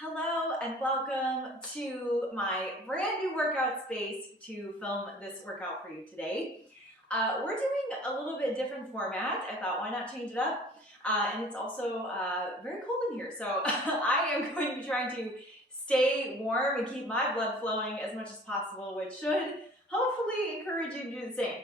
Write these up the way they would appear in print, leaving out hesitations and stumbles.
Hello and welcome to my brand new workout space to film this workout for you today. We're doing a little bit different format. I thought, why not change it up? And it's also very cold in here, so I am going to be trying to stay warm and keep my blood flowing as much as possible, which should hopefully encourage you to do the same.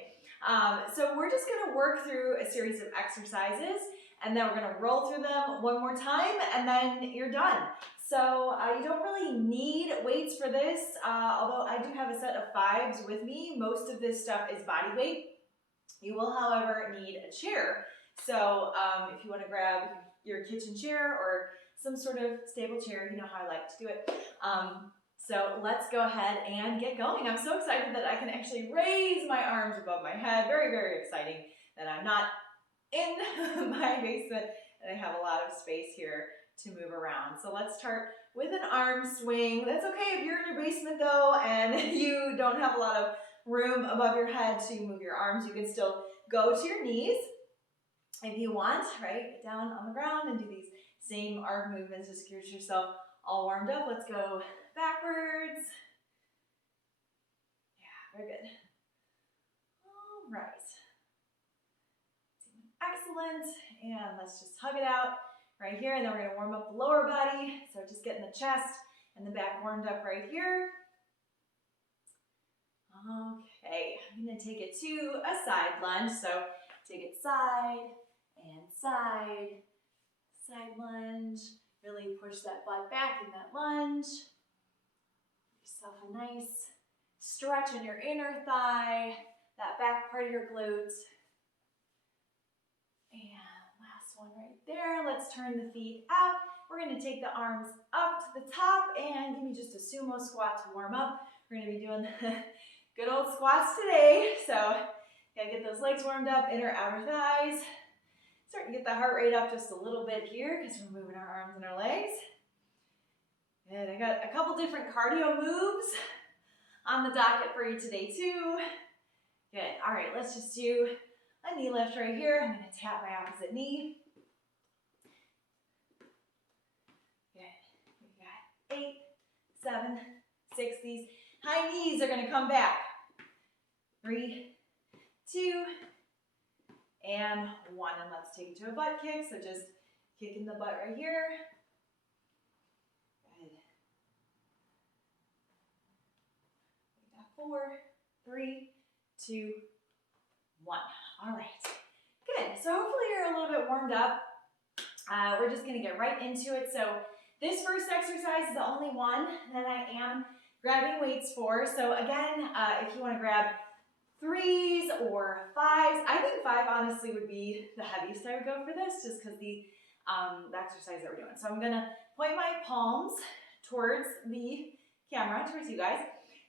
So we're just going to work through a series of exercises, and then we're going to roll through them one more time, and then you're done. So you don't really need weights for this, although I do have a set of 5s with me. Most of this stuff is body weight. You will, however, need a chair. So if you want to grab your kitchen chair or some sort of stable chair, you know how I like to do it. So let's go ahead and get going. I'm so excited that I can actually raise my arms above my head. Very, very exciting that I'm not in my basement and I have a lot of space here to move around. So let's start with an arm swing. That's okay if you're in your basement though and you don't have a lot of room above your head to move your arms. You can still go to your knees if you want, right? Get down on the ground and do these same arm movements. Just get yourself all warmed up. Let's go backwards. Yeah, very good. All right. Excellent. And let's just hug it out right here. And then we're going to warm up the lower body. So just getting the chest and the back warmed up right here. Okay, I'm going to take it to a side lunge. So take it side and side, side lunge. Really push that butt back in that lunge. Give yourself a nice stretch in your inner thigh, that back part of your glutes. And last one right there. Let's turn the feet out. We're going to take the arms up to the top and give me just a sumo squat to warm up. We're going to be doing good old squats today. So gotta get those legs warmed up, inner, outer thighs. Starting to get the heart rate up just a little bit here because we're moving our arms and our legs. And I got a couple different cardio moves on the docket for you today too. Good. All right, let's just do a knee lift right here. I'm going to tap my opposite knee. Good. We got 8, 7, 6. These high knees are going to come back. 3, 2, and 1. And let's take it to a butt kick. So just kicking the butt right here. Good. We got 4, 3, 2, 1. All right. Good. So hopefully you're a little bit warmed up. We're just going to get right into it. So this first exercise is the only one that I am grabbing weights for. So again, if you want to grab 3s or 5s, I think 5 honestly would be the heaviest I would go for this, just because the exercise that we're doing. So I'm going to point my palms towards the camera, towards you guys,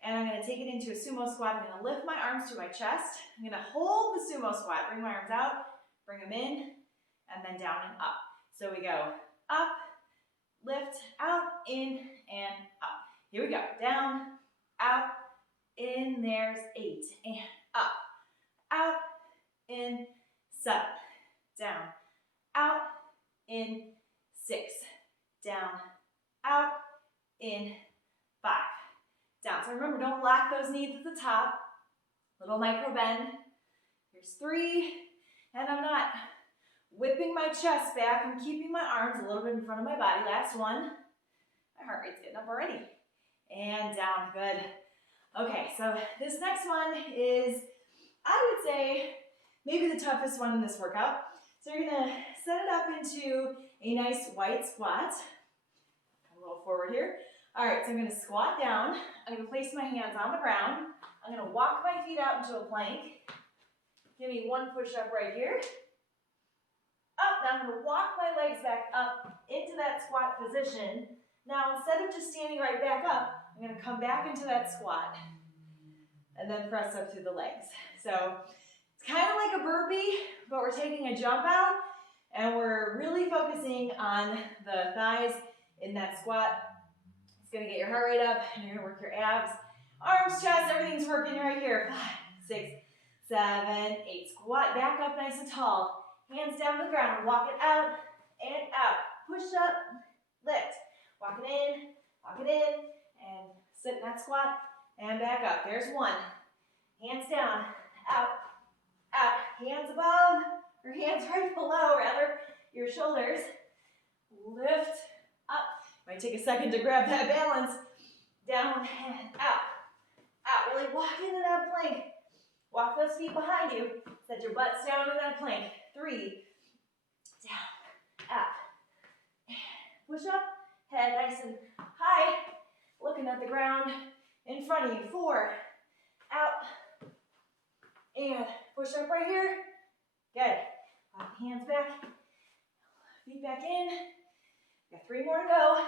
and I'm going to take it into a sumo squat. I'm going to lift my arms to my chest. I'm going to hold the sumo squat, bring my arms out, bring them in, and then down and up. So we go up, lift, out, in, and up. Here we go. Down, out, in, there's 8, and up, out, in, 7, down, out, in, 6, down, out, in, 5, down. So remember, don't lock those knees at the top. Little micro bend. Here's 3, and I'm not whipping my chest back. I'm keeping my arms a little bit in front of my body. Last one. My heart rate's getting up already. And down, good. Okay, so this next one is, I would say, maybe the toughest one in this workout. So you're gonna set it up into a nice white squat. Come a little forward here. All right, so I'm gonna squat down. I'm gonna place my hands on the ground. I'm gonna walk my feet out into a plank. Give me one push up right here. Up, now I'm gonna walk my legs back up into that squat position. Now, instead of just standing right back up, I'm going to come back into that squat and then press up through the legs. So it's kind of like a burpee, but we're taking a jump out and we're really focusing on the thighs in that squat. It's going to get your heart rate up and you're going to work your abs, arms, chest, everything's working right here. 5, 6, 7, 8. Squat back up nice and tall. Hands down to the ground. Walk it out and out. Push up, lift. Walk it in in that squat, and back up. There's one. Hands down, out, out. Hands above, or hands right below, rather, your shoulders. Lift up. Might take a second to grab that balance. Down and out. Out. Really walk into that plank. Walk those feet behind you. Set your butts down in that plank. 3. Down. Out. Push up. Head nice and high. Looking at the ground in front of you. 4. Out. And push up right here. Good. Walk the hands back. Feet back in. Got 3 more to go.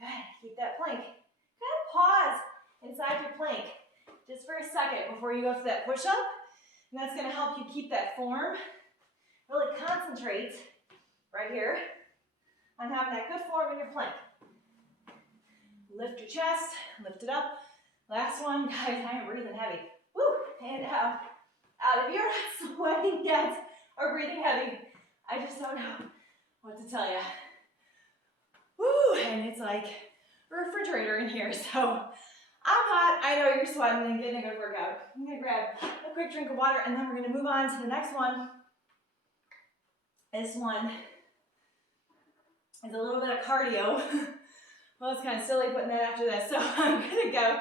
Good. Keep that plank. Kind of pause inside your plank just for a second before you go for that push-up. And that's going to help you keep that form. Really concentrate right here on having that good form in your plank. Lift your chest. Lift it up. Last one. Guys, I am breathing heavy. Woo! And out. Out. If you're not sweating yet or breathing heavy, I just don't know what to tell you. Woo! And it's like a refrigerator in here, so I'm hot. I know you're sweating and getting a good workout. I'm gonna grab a quick drink of water, and then we're gonna move on to the next one. This one is a little bit of cardio. Well, it's kind of silly putting that after this, so I'm gonna go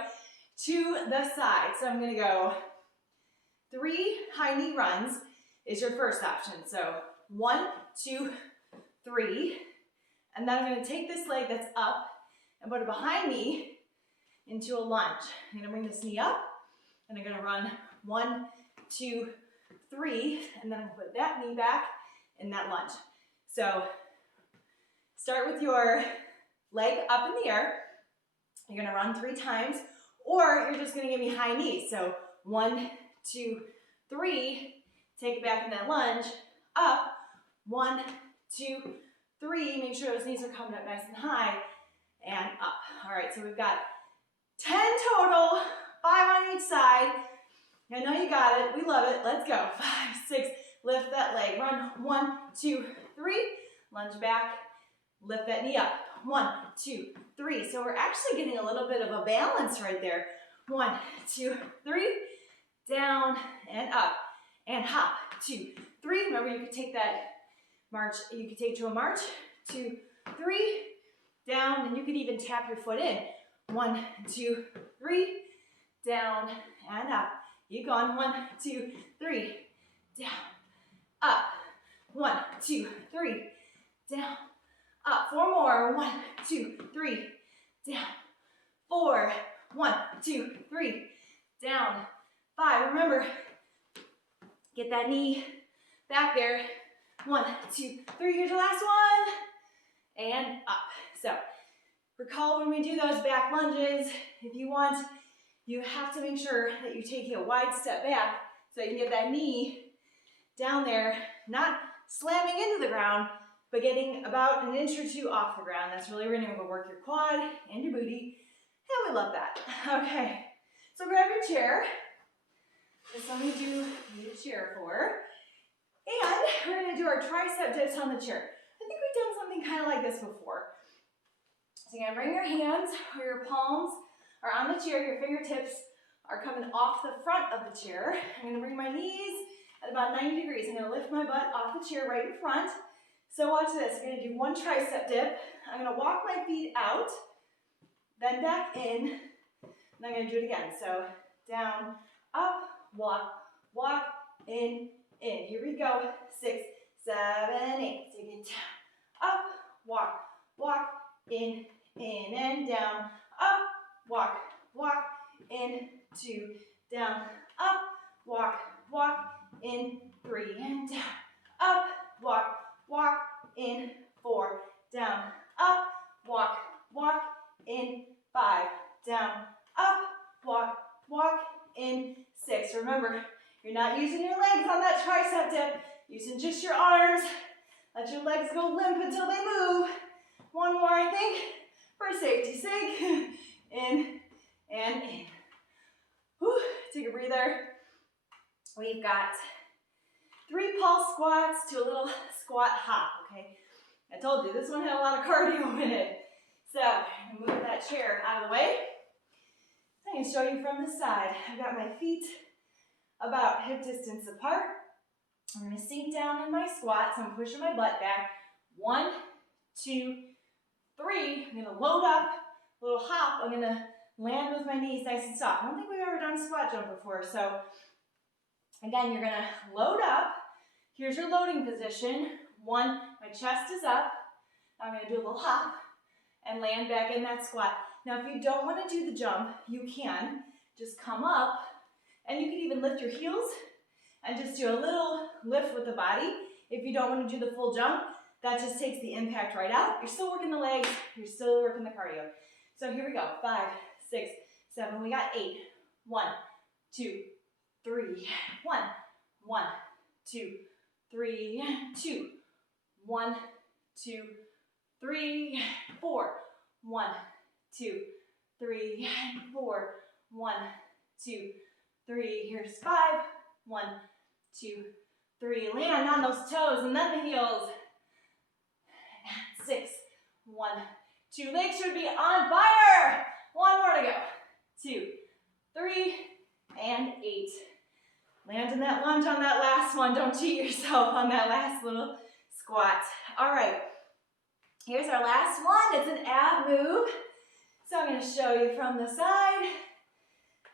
to the side. So I'm gonna go 3 high knee runs is your first option. So 1, 2, 3. And then I'm going to take this leg that's up and put it behind me into a lunge. I'm going to bring this knee up, and I'm going to run 1, 2, 3, and then I'm going to put that knee back in that lunge. So start with your leg up in the air. You're going to run 3 times, or you're just going to give me high knees. So 1, 2, 3, take it back in that lunge, up, 1, 2, 3, make sure those knees are coming up nice and high, and up. All right, so we've got 10 total, 5 on each side. I know you got it, we love it, let's go. 5, 6, lift that leg, run, 1, 2, 3, lunge back, lift that knee up, 1, 2, 3. So we're actually getting a little bit of a balance right there. 1, 2, 3, down and up, and hop, 2, 3. Remember, you could take that march, you could take to a march, 2, 3, down, and you could even tap your foot in. 1, 2, 3, down and up. Keep going. 1, 2, 3, down, up. 1, 2, 3, down, up. 4 more. 1, 2, 3, down. 4, 1, 2, 3, down. 5. Remember, get that knee back there. 1, 2, 3. Here's your last one. And up. So recall when we do those back lunges, if you want, you have to make sure that you're taking a wide step back so you can get that knee down there, not slamming into the ground, but getting about an inch or 2 off the ground. That's really where you're going to work your quad and your booty. And we love that. Okay. So grab your chair. This one we do need a chair for. And we're going to do our tricep dips on the chair. I think we've done something kind of like this before. So you're going to bring your hands or your palms are on the chair. Your fingertips are coming off the front of the chair. I'm going to bring my knees at about 90 degrees. I'm going to lift my butt off the chair right in front. So watch this. I'm going to do one tricep dip. I'm going to walk my feet out, then back in, and I'm going to do it again. So down, up, walk, walk, in. Here we go. 6, 7, 8. Take it down, up, walk, walk, in, and down, up, walk, walk, in, 2, down, up, walk, walk, in, 3, and down, up, walk, walk, in, 4, down, up, walk, walk, in, 5, down, up, walk, walk, in, 6. Remember, you're not using your legs on that tricep dip, using just your arms. Let your legs go limp until they move. One more, I think, for safety's sake. In and in. Whew. Take a breather. We've got 3 pulse squats to a little squat hop, okay? I told you, this one had a lot of cardio in it. So, move that chair out of the way. I'm going to show you from the side. I've got my feet about hip distance apart. I'm going to sink down in my squat, so I'm pushing my butt back. 1, 2, 3. I'm going to load up, a little hop. I'm going to land with my knees nice and soft. I don't think we've ever done a squat jump before, so again, you're going to load up. Here's your loading position. 1, my chest is up. I'm going to do a little hop and land back in that squat. Now, if you don't want to do the jump, you can just come up, and you can even lift your heels and just do a little lift with the body. If you don't want to do the full jump, that just takes the impact right out. You're still working the legs, you're still working the cardio. So here we go, 5, 6, 7, we got 8. 1, 2, 3, 1, 1, 2, 3, 2, 1, 2, 3, 4, 1, 2, 3, 4, 1, 2, 3, here's 5, 1, 2, 3, land on those toes and then the heels, 6, 1, 2, legs should be on fire, 1 more to go, 2, 3, and 8, land in that lunge on that last one, don't cheat yourself on that last little squat. All right, here's our last one, it's an ab move, so I'm going to show you from the side.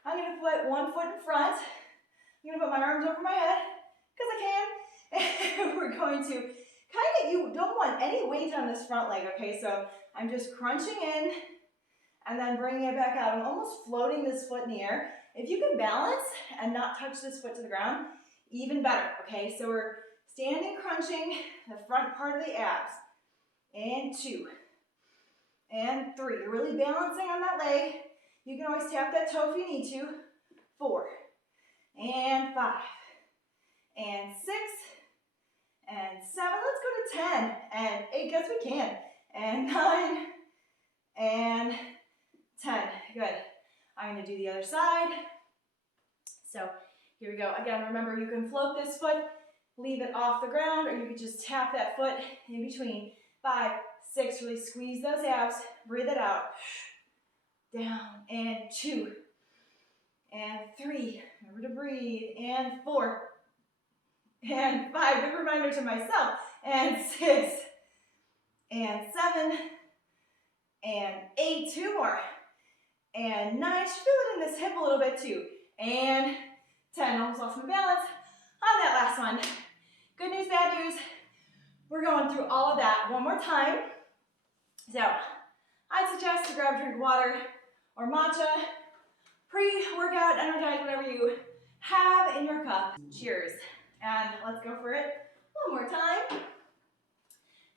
I'm going to put one foot in front, I'm going to put my arms over my head, because I can, and we're going to kind of, you don't want any weight on this front leg, okay, so I'm just crunching in, and then bringing it back out. I'm almost floating this foot in the air. If you can balance and not touch this foot to the ground, even better, okay? So we're standing, crunching the front part of the abs. And 2. And 3. You're really balancing on that leg. You can always tap that toe if you need to. 4. And 5. And 6. And 7. Let's go to 10. And 8. Guess we can. And 9. And 10. Good. I'm going to do the other side. So here we go. Again, remember you can float this foot, leave it off the ground, or you could just tap that foot in between. 5, 6, really squeeze those abs, breathe it out. Down, and 2, and 3, remember to breathe, and 4, and 5, good reminder to myself, and 6, and 7, and 8, 2 more, and 9, just feel it in this hip a little bit too, and 10, almost lost my balance on that last one. Good news, bad news, we're going through all of that one more time. So, I'd suggest to grab a drink of water or matcha, pre-workout, energize, whatever you have in your cup. Cheers, and let's go for it one more time.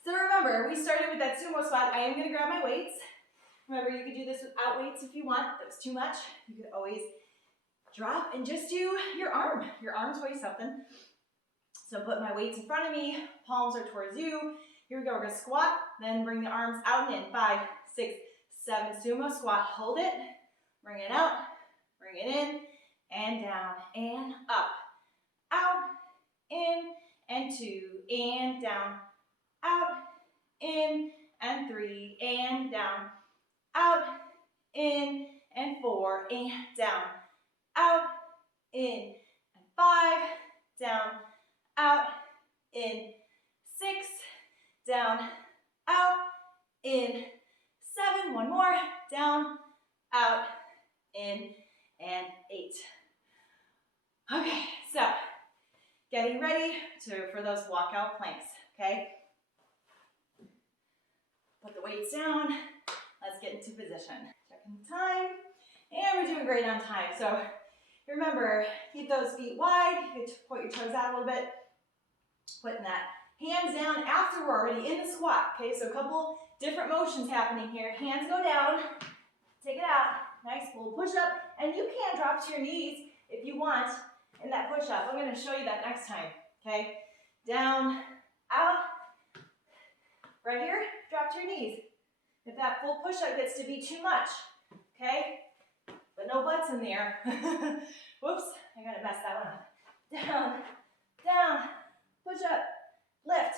So remember, we started with that sumo squat. I am going to grab my weights. Remember, you could do this without weights if you want. If that's too much, you could always drop and just do your arm. Your arms weigh something. So put my weights in front of me, palms are towards you. Here we go, we're going to squat, then bring the arms out and in. 5, 6, 7, sumo squat. Hold it, bring it out, bring it in, and down, and up, out, in, and 2, and down, out, in, and 3, and down, out, in, and 4, and down, out, in, and 5, down, out, in, 6, down, out, in, 7, one more, down, out, in, and 8. Okay, so getting ready for those walkout planks, okay? Put the weights down, let's get into position. Checking the time, and we're doing great on time. So remember, keep those feet wide, you can point your toes out a little bit, putting that hands down after we're already in the squat, okay? So a couple different motions happening here. Hands go down, take it out, nice full push-up, and you can drop to your knees if you want in that push-up. I'm gonna show you that next time, okay? Down, out, right here, drop to your knees. If that full push-up gets to be too much, okay? But no butts in there. Whoops, I gotta mess that one up. Down, down, push up, lift,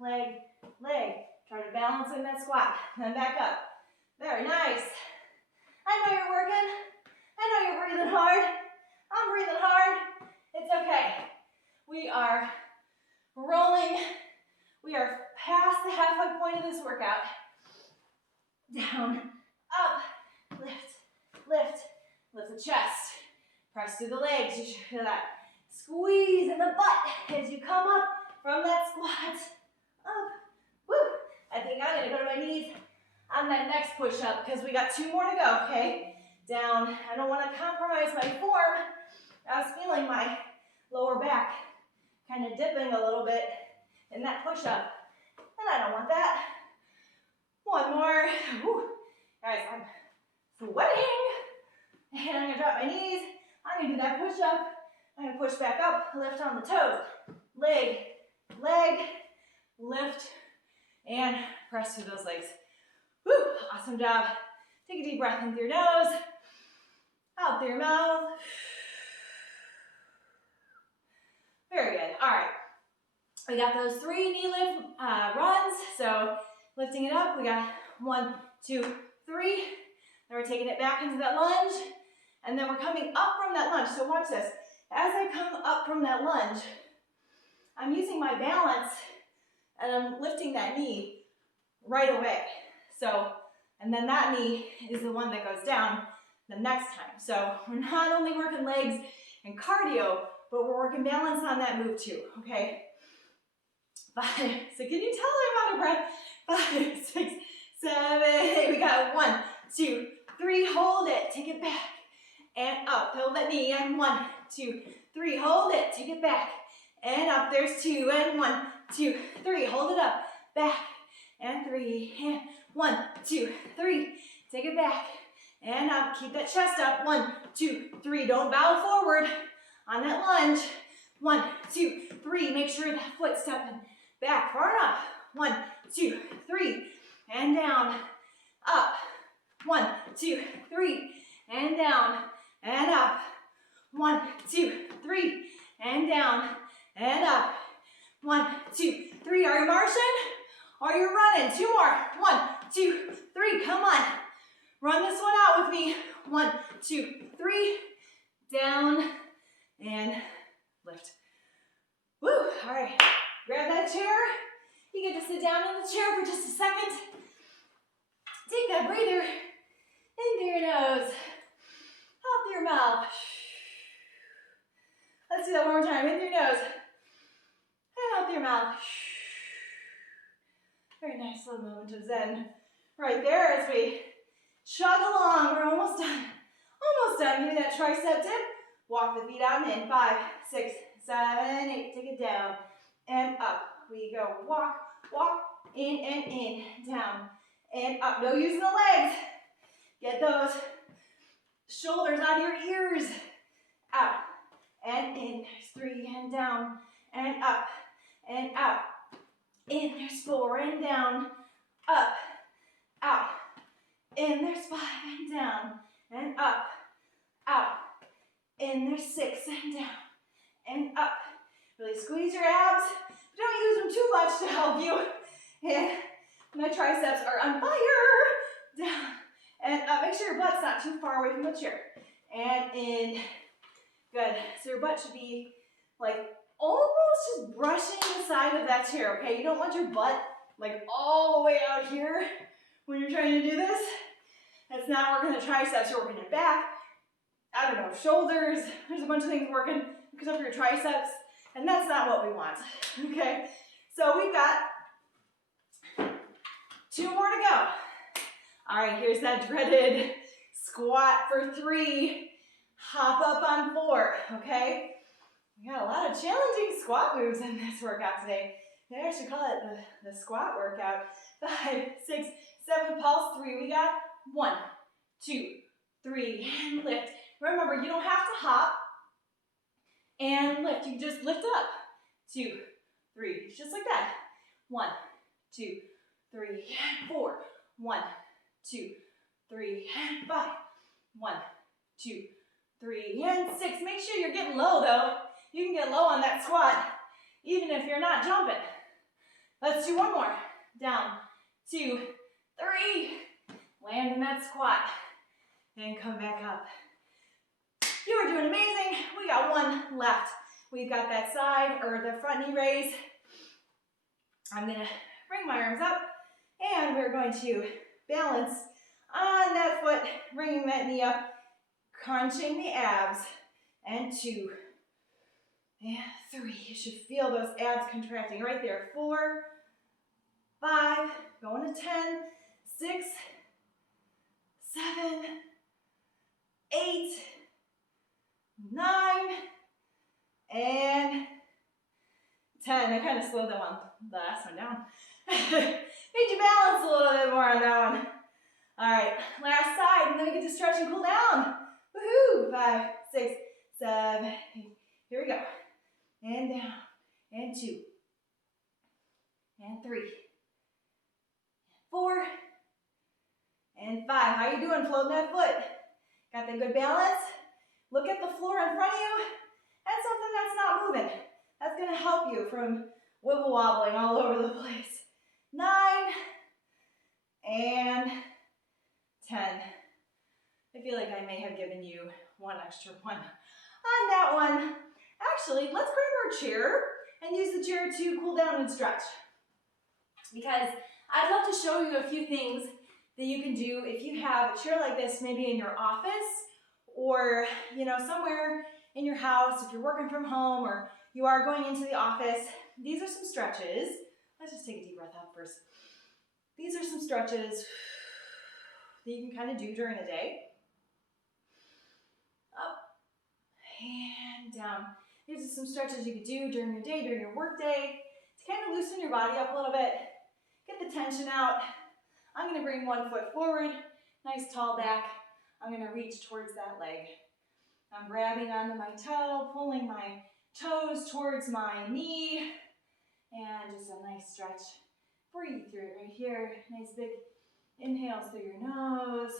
leg, leg. Try to balance in that squat, then back up. Very nice. I know you're working. I know you're breathing hard. I'm breathing hard. It's okay. We are rolling. We are past the halfway point of this workout. Down, up, lift the chest. Press through the legs. You should feel that squeeze in the butt as you come up from that squat. Up, woo. I think I'm gonna go to my knees on that next push-up because we got 2 more to go, okay? Down, I don't wanna compromise my form. I was feeling my lower back kind of dipping a little bit in that push-up, and I don't want that. 1 more. Woo. Guys, I'm sweating. And I'm gonna drop my knees. I'm gonna do that push-up. I'm gonna push back up, lift on the toes. Leg, lift, and press through those legs. Woo, awesome job. Take a deep breath in through your nose, out through your mouth. Very good, all right. We got those 3 knee lift runs, so lifting it up, we got 1, 2, 3. Then we're taking it back into that lunge, and then we're coming up from that lunge. So watch this. As I come up from that lunge, I'm using my balance, and I'm lifting that knee right away. So, and then that knee is the one that goes down the next time. So we're not only working legs and cardio, but we're working balance on that move too, okay? 5, so can you tell I'm out of breath? 5, 6, 7, 8, we got 1, 2, 3, hold it, take it back, and up, hold that knee, and 1, 2, 3, hold it, take it back, and up, there's 2, and 1, 2, 3, hold it up, back, and 3, and 1, 2, 3, take it back, and up, keep that chest up, 1, 2, 3, don't bow forward on that lunge, 1, 2, 3, make sure that foot's stepping back, far enough, 1, 2, 3, and down, up, 1, 2, 3, and down, and up, 1, 2, 3, and down, and up, 1, 2, 3, are you marching? Or you're running? 2 more, 1, 2, 3, come on, run this one out with me, 1, 2, 3, down, and lift. Woo, all right, grab that chair. You get to sit down in the chair for just a second. Take that breather in through your nose, out through your mouth. Let's do that one more time. In through your nose, and out through your mouth. Very nice little moment of Zen right there as we chug along. We're almost done. Almost done. Give me that tricep dip. Walk the feet out and in. 5, 6, 7, 8. Take it down and up. We go walk, walk, in and in, down and up. No using the legs. Get those shoulders out of your ears. Out and in. There's 3 and down and up and out. In, there's 4 and down, up, out. In, there's 5 and down and up, out. In, there's 6 and down and up. Really squeeze your abs. Don't use them too much to help you. And my triceps are on fire. Down and up. Make sure your butt's not too far away from the chair. And in. Good. So your butt should be like almost just brushing the side of that chair, okay? You don't want your butt like all the way out here when you're trying to do this. That's not working the triceps, you're working your back. I don't know, shoulders. There's a bunch of things working because of your triceps. And that's not what we want, okay? So we've got 2 more to go. All right, here's that dreaded squat for 3, hop up on 4, okay? We got a lot of challenging squat moves in this workout today. Maybe I should call it the squat workout. 5, 6, 7, pulse 3. We got 1, 2, 3, and lift. Remember, you don't have to hop and lift. You just lift up. 2, 3. It's just like that. 1, 2, 3, and 4. 1, 2, 3, and 5. 1, 2, 3, and 6. Make sure you're getting low though. You can get low on that squat, even if you're not jumping. Let's do 1 more. Down, 2, 3. Land in that squat. And come back up. doing amazing. We got one left. We've got that side or the front knee raise. I'm gonna bring my arms up and we're going to balance on that foot, bringing that knee up, crunching the abs, and 2, and 3. You should feel those abs contracting right there. 4, 5, going to 10, 6, 7, 8, 9, and 10. I kind of slowed that one, the last one down. Made you balance a little bit more on that one. All right, last side, and then we get to stretch and cool down. Woohoo! 5, 6, 7, 8. Here we go. And down, and 2, and 3, and 4, and 5. How you doing floating that foot? Got that good balance? Look at the floor in front of you. That's something that's not moving. That's gonna help you from wibble wobbling all over the place. 9, and 10. I feel like I may have given you one extra one on that one. Actually, let's grab our chair and use the chair to cool down and stretch. Because I'd love to show you a few things that you can do if you have a chair like this, maybe in your office or somewhere in your house, if you're working from home or you are going into the office. These are some stretches. Let's just take a deep breath out first. These are some stretches that you can kind of do during the day. Up and down. These are some stretches you could do during your day, during your work day, to kind of loosen your body up a little bit, get the tension out. I'm going to bring one foot forward, nice tall back. I'm going to reach towards that leg. I'm grabbing onto my toe, pulling my toes towards my knee, and just a nice stretch. Breathe through it right here. Nice big inhales through your nose,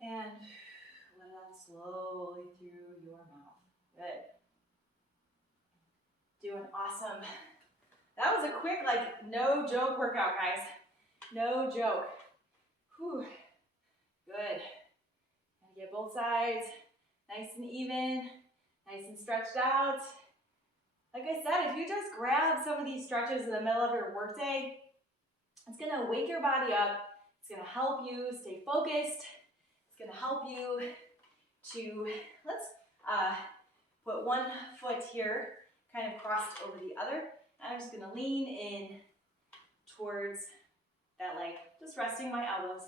and let it out slowly through your mouth. Good. Doing awesome. That was a quick, no joke workout, guys. No joke. Whew. Good. And get both sides nice and even, nice and stretched out. Like I said, if you just grab some of these stretches in the middle of your workday, it's gonna wake your body up. It's gonna help you stay focused. It's gonna help you to, let's put one foot here, kind of crossed over the other. I'm just gonna lean in towards that leg, just resting my elbows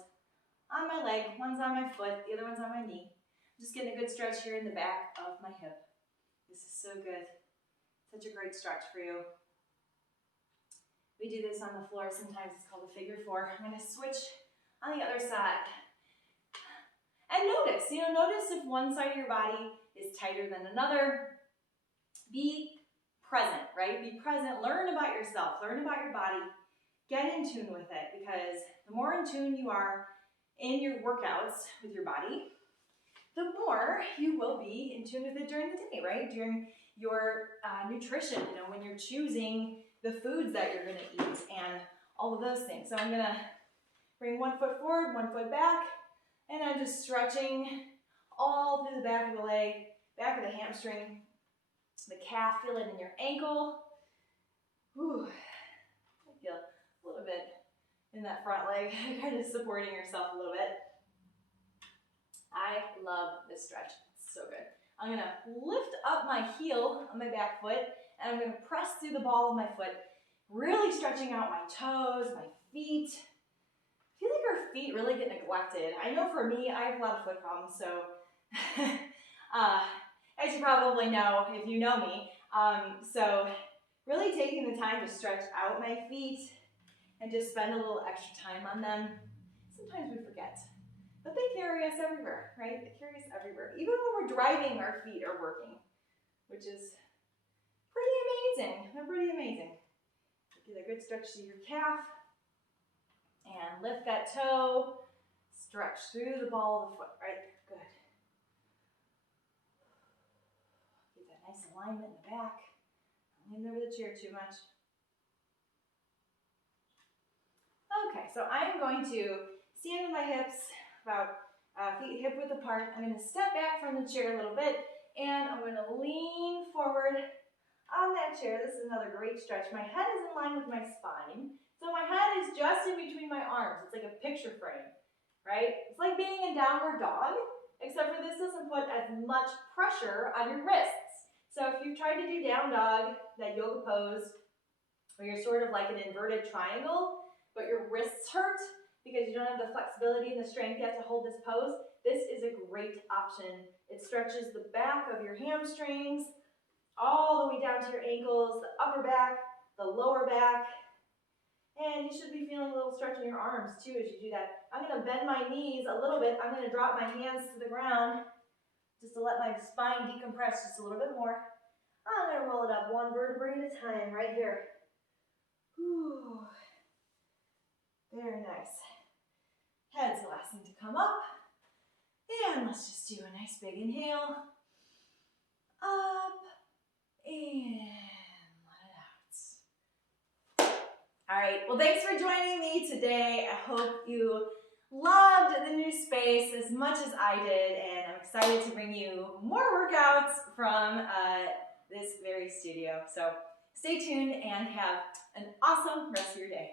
on my leg. One's on my foot, the other one's on my knee. Just getting a good stretch here in the back of my hip. This is so good. Such a great stretch for you. We do this on the floor. Sometimes it's called a figure 4. I'm gonna switch on the other side. And notice if one side of your body is tighter than another. Be present, right? Be present, learn about yourself, learn about your body, get in tune with it, because the more in tune you are in your workouts with your body, the more you will be in tune with it during the day, right? During your nutrition, when you're choosing the foods that you're gonna eat and all of those things. So I'm gonna bring one foot forward, one foot back, and I'm just stretching all through the back of the leg, back of the hamstring, the calf, feel it in your ankle. Whew. I feel a little bit in that front leg, kind of supporting yourself a little bit. I love this stretch, it's so good. I'm gonna lift up my heel on my back foot, and I'm gonna press through the ball of my foot, really stretching out my toes, my feet. I feel like our feet really get neglected. I know for me, I have a lot of foot problems, so as you probably know if you know me, so really taking the time to stretch out my feet and just spend a little extra time on them. Sometimes we forget, but they carry us everywhere, right? They carry us everywhere. Even when we're driving, our feet are working, which is pretty amazing. They're pretty amazing. Get a good stretch to your calf and lift that toe, stretch through the ball of the foot, right? Good. Get that nice alignment in the back. Don't lean over the chair too much. Okay, so I am going to stand on my hips about feet hip width apart. I'm gonna step back from the chair a little bit, and I'm gonna lean forward on that chair. This is another great stretch. My head is in line with my spine. So my head is just in between my arms. It's like a picture frame, right? It's like being in downward dog, except for this doesn't put as much pressure on your wrists. So if you've tried to do down dog, that yoga pose, where you're sort of like an inverted triangle, but your wrists hurt because you don't have the flexibility and the strength yet to hold this pose, this is a great option. It stretches the back of your hamstrings, all the way down to your ankles, the upper back, the lower back, and you should be feeling a little stretch in your arms too as you do that. I'm gonna bend my knees a little bit. I'm gonna drop my hands to the ground just to let my spine decompress just a little bit more. I'm gonna roll it up one vertebrae at a time right here. Whew. Very nice. Head's the last thing to come up. And let's just do a nice big inhale. Up and all right, well, thanks for joining me today. I hope you loved the new space as much as I did, and I'm excited to bring you more workouts from this very studio. So stay tuned and have an awesome rest of your day.